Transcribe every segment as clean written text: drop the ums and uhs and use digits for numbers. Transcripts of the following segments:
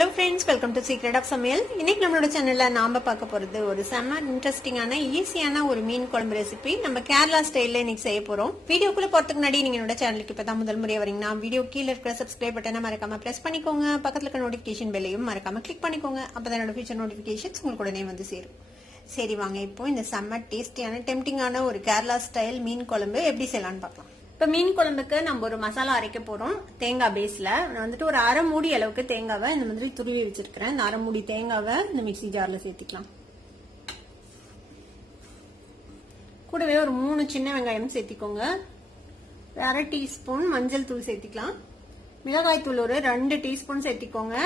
Hello friends, welcome to Secret of Samiyal. இன்னைக்கு நம்மளோட சேனல்ல நாம பார்க்க போறது ஒரு செம்ம இன்ட்ரெஸ்டிங்கான ஈஸியான ஒரு மீன் குழம்பு ரெசிபி நம்ம கேரளா ஸ்டைல்ல இன்னைக்கு செய்ய போறோம். வீடியோக்குள்ள போறதுக்கு முன்னாடி நீங்க என்னோட சேனலுக்கு இப்பதான் முதல் முறையா வரீங்கன்னா வீடியோ கீழ இருக்கிற சப்ஸ்கிரைப் பட்டனை மறக்காம பிரஸ் பண்ணிக்கோங்க. பக்கத்துல இருக்க நோட்டிபிகேஷன் பெல்லையும் மறக்காம கிளிக் பண்ணிக்கோங்க. அப்பதான் என்னோட ஃபியூச்சர் நோட்டிபிகேஷன்ஸ் உங்களுக்கு உடனே வந்து சேரும். சரி வாங்க இப்போ இந்த செம்ம டேஸ்டியான டெம்டிங்கான ஒரு கேரளா ஸ்டைல் மீன் குழம்பு எப்படி செய்யலாம்னு பார்க்கலாம். இப்போ மீன் குழம்புக்கு நம்ம ஒரு மசாலா அரைக்க போறோம். தேங்காய் பேஸ்ல நான் வந்துட்டு ஒரு அரை மூடி அளவுக்கு தேங்காவை இந்த மாதிரி துருவி வச்சிருக்கிறேன். இந்த அரை மூடி தேங்காவை இந்த மிக்சி ஜார்ல சேர்த்துக்கலாம். கூடவே ஒரு 3 சின்ன வெங்காயம் சேர்த்திக்கோங்க. அரை டீஸ்பூன் மஞ்சள் தூள் சேர்த்திக்கலாம். மிளகாய் தூள் ஒரு 2 டீஸ்பூன் சேர்த்திக்கோங்க.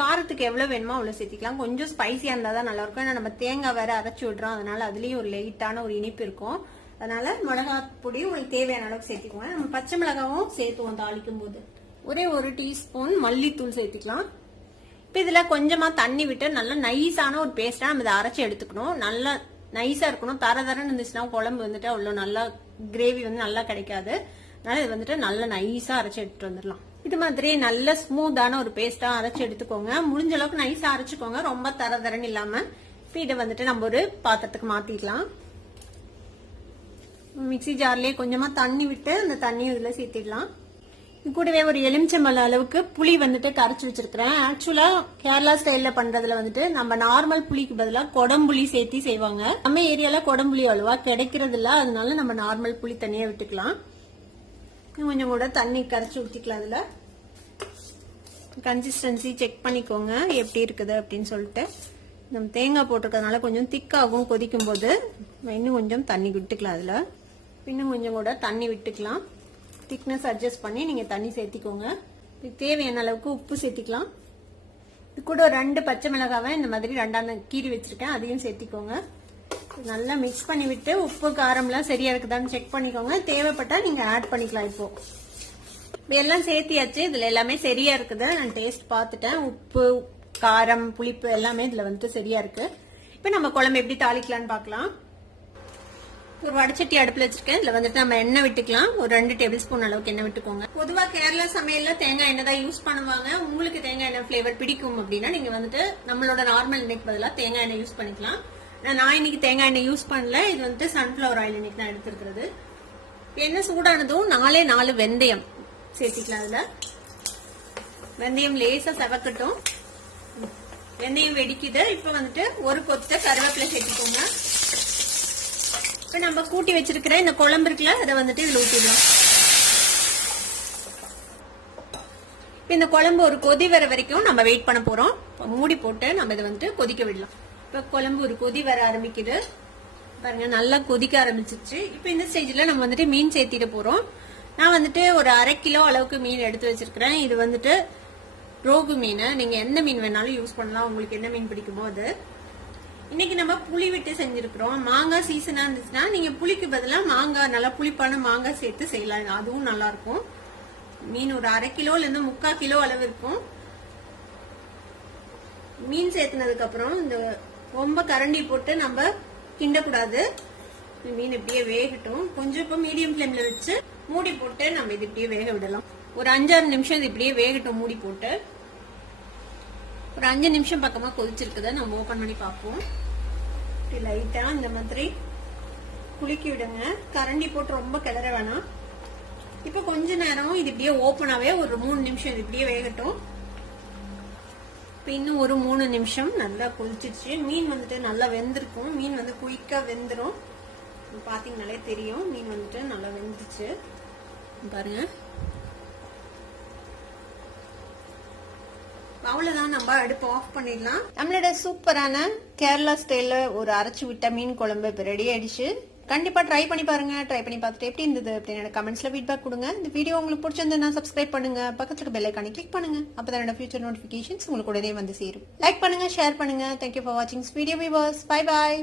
காரத்துக்கு எவ்வளவு வேணுமோ அவ்வளவு சேர்த்திக்கலாம். கொஞ்சம் ஸ்பைசியா இருந்தாதான் நல்லா இருக்கும். ஏன்னா நம்ம தேங்காய் வேற அரைச்சு விடுறோம், அதனால அதுலயும் ஒரு லைட்டான ஒரு இனிப்பு இருக்கும். அதனால மிளகாய் பொடி உங்களுக்கு தேவையான அளவுக்கு சேர்த்துக்குவோம். நம்ம பச்சை மிளகாவும் சேர்த்துவோம் தாளிக்கும் போது. ஒரே 1 டீஸ்பூன் மல்லித்தூள் சேர்த்துக்கலாம். இப்ப இதுல கொஞ்சமா தண்ணி விட்டு நல்லா நைஸான ஒரு பேஸ்டா நம்ம இதை அரைச்சு எடுத்துக்கணும். நல்லா நைஸா இருக்கணும். தரன்னு இருந்துச்சுன்னா குழம்பு வந்துட்டு அவ்வளவு நல்லா கிரேவி வந்து நல்லா கிடைக்காது. அதனால இது வந்துட்டு நல்லா நைஸா அரைச்சு எடுத்துட்டு வந்துடலாம். இது மாதிரி நல்ல ஸ்மூத்தான ஒரு பேஸ்டா அரைச்சு எடுத்துக்கோங்க. முடிஞ்ச அளவுக்கு நைஸா அரைச்சுக்கோங்க, ரொம்ப தரன்னு இல்லாம. இப்ப இதை வந்துட்டு நம்ம ஒரு பாத்திரத்துக்கு மாத்திக்கலாம். மிக்சி ஜார்லயே கொஞ்சமா தண்ணி விட்டு அந்த தண்ணி இதுல சேர்த்திடலாம். இது கூடவே ஒரு எலுமிச்சம்பழம் அளவுக்கு புளி வந்துட்டு கரைச்சு வச்சிருக்கிறேன். ஆக்சுவலா கேரளா ஸ்டைல்ல பண்றதுல வந்துட்டு நம்ம நார்மல் புளிக்கு பதிலா கொடம்புளி சேர்த்தி செய்வாங்க. நம்ம ஏரியால கொடம்புளி அவ்வளவா கிடைக்கிறது இல்ல, அதனால நம்ம நார்மல் புளி தனியா விட்டுக்கலாம். கொஞ்சம் கூட தண்ணி கரைச்சு ஊத்திக்கலாம். அதுல கன்சிஸ்டன்சி செக் பண்ணிக்கோங்க எப்படி இருக்குது அப்படின்னு சொல்லிட்டு. நம்ம தேங்காய் போட்டிருக்கிறதுனால கொஞ்சம் திக்காகும். கொதிக்கும் போது இன்னும் கொஞ்சம் தண்ணி விட்டுக்கலாம். அதுல இன்னும் கொஞ்சம் கூட தண்ணி விட்டுக்கலாம். திக்னஸ் அட்ஜஸ்ட் பண்ணி நீங்க தண்ணி சேர்த்திக்கோங்க. தேவையான அளவுக்கு உப்பு சேர்த்திக்கலாம். இது கூட ஒரு 2 பச்சை மிளகாவை இந்த மாதிரி 2 கீறி வச்சிருக்கேன், அதையும் சேர்த்திக்கோங்க. நல்லா மிக்ஸ் பண்ணி விட்டு உப்பு காரம்லாம் சரியா இருக்குதான்னு செக் பண்ணிக்கோங்க. தேவைப்பட்டா நீங்க ஆட் பண்ணிக்கலாம். இப்போ எல்லாம் சேர்த்தியாச்சு. இதுல எல்லாமே சரியா இருக்குது. நான் டேஸ்ட் பார்த்துட்டேன். உப்பு காரம் புளிப்பு எல்லாமே இதுல வந்துட்டு சரியா இருக்கு. இப்ப நம்ம குழம்பு எப்படி தாளிக்கலாம்னு பாக்கலாம். ஒரு வடச்சட்டி அடுப்புல வச்சிருக்கேன். இதுல வந்துட்டு நம்ம எண்ணெய் விட்டுக்கலாம். ஒரு 2 டேபிள் ஸ்பூன் அளவுக்கு எண்ணெய் விட்டுக்கோங்க. பொதுவா கேரளா சமையல்ல தேங்காய் எண்ணெய் தான் யூஸ் பண்ணுவாங்க. உங்களுக்கு தேங்காய் எண்ணெய் பிளேவர் பிடிக்கும் அப்படின்னா நீங்க வந்துட்டு நம்மளோட நார்மல் எண்ணெய்க்கு பதிலா தேங்காய் எண்ணெய் யூஸ் பண்ணிக்கலாம். நான் இன்னைக்கு தேங்காய் எண்ணெய் யூஸ் பண்ணல. இது வந்துட்டு சன்ஃபிளவர் ஆயில் இன்னைக்கு தான் எடுத்திருக்கிறது. எண்ணெய் சூடானதும் 4 வெந்தயம் சேர்த்திக்கலாம். அதுல வெந்தயம் லேசா செவக்கட்டும். வெந்தயம் வெடிக்குது. இப்ப வந்துட்டு ஒரு கொத்த கருவேப்பிலை சேர்த்துக்கோங்க. இப்ப நம்ம கூட்டி வச்சிருக்கிற இந்த குழம்பு இருக்குல்ல, அதை வந்துட்டு இதுல ஊத்திடலாம். இப்ப இந்த குழம்பு ஒரு கொதி வர வரைக்கும் நம்ம வெயிட் பண்ண போறோம். மூடி போட்டு நம்ம இதை வந்துட்டு கொதிக்க விடலாம். இப்ப குழம்பு ஒரு கொதி வர ஆரம்பிக்குது பாருங்க, நல்லா கொதிக்க ஆரம்பிச்சிருச்சு. இப்ப இந்த ஸ்டேஜ்ல நம்ம வந்துட்டு மீன் சேர்த்திட போறோம். நான் வந்துட்டு ஒரு 1/2 கிலோ அளவுக்கு மீன் எடுத்து வச்சிருக்கிறேன். இது வந்துட்டு ரோகு மீன். நீங்க எந்த மீன் வேணாலும் யூஸ் பண்ணலாம், உங்களுக்கு என்ன மீன் பிடிக்குமோ அது. இன்னைக்கு நம்ம புளி விட்டு செஞ்சிருக்கிறோம். மாங்காய் சீசனா இருந்துச்சுன்னா நீங்க புளிக்கு பதிலா மாங்காய், நல்லா புளிப்பான மாங்காய் சேர்த்து செய்யலாம், அதுவும் நல்லா இருக்கும். மீன் ஒரு 1/2 கிலோல இருந்து 3/4 கிலோ அளவு இருக்கும். மீன் சேர்த்துனதுக்கு அப்புறம் இந்த ரொம்ப கரண்டி போட்டு நம்ம கிண்டக்கூடாது. மீன் இப்படியே வேகட்டும். கொஞ்சம் இப்ப மீடியம் ஃபிளேம்ல வச்சு மூடி போட்டு நம்ம இது இப்படியே வேக விடலாம். ஒரு 5-6 நிமிஷம் இது இப்படியே வேகட்டும். மூடி போட்டு ஒரு 5 நிமிஷம் பக்கமா கொதிச்சிருக்குத நம்ம ஓபன் பண்ணி பார்ப்போம். லைட்டா இந்த மாதிரி குலுக்கி விடுங்க. கரண்டி போட்டு ரொம்ப கிளற வேணாம். இப்ப கொஞ்ச நேரம் இது இப்படியே ஓபனாவே ஒரு 3 நிமிஷம் இது இப்படியே வேகட்டும். இப்ப இன்னும் ஒரு 3 நிமிஷம் நல்லா கொதிச்சிருச்சு. மீன் வந்துட்டு நல்லா வெந்திருக்கும். மீன் வந்து குயிக்கா வெந்துரும். பாத்தீங்கன்னாலே தெரியும் மீன் வந்துட்டு நல்லா வெந்துச்சு பாருங்க. அவ்வளவுதான், நம்ம அடுப்பு ஆஃப் பண்ணிடலாம். நம்மளோட சூப்பரான கேரளா ஸ்டைல்ல ஒரு அரைச்சு விட்ட மீன் குழம்பு இப்ப ரெடி ஆயிடுச்சு. கண்டிப்பா ட்ரை பண்ணி பாருங்க. ட்ரை பண்ணி பார்த்துட்டு எப்படி இருந்தது அப்படின்னு கமெண்ட்ஸ்ல ஃபீட்பேக் கொடுங்க. இந்த வீடியோ உங்களுக்கு பிடிச்சிருந்தா சப்ஸ்கிரைப் பண்ணுங்க. பக்கத்துல பெல் ஐகானை கிளிக் பண்ணுங்க. அப்பதான் என்னோட ஃபியூச்சர் நோட்டிபிகேஷன்ஸ் உங்களுக்கு உடனே வந்து சேரும். லைக் பண்ணுங்க, ஷேர் பண்ணுங்க. தேங்க்யூ ஃபார் வாட்சிங் வீடியோ வியூவர்ஸ். Bye bye.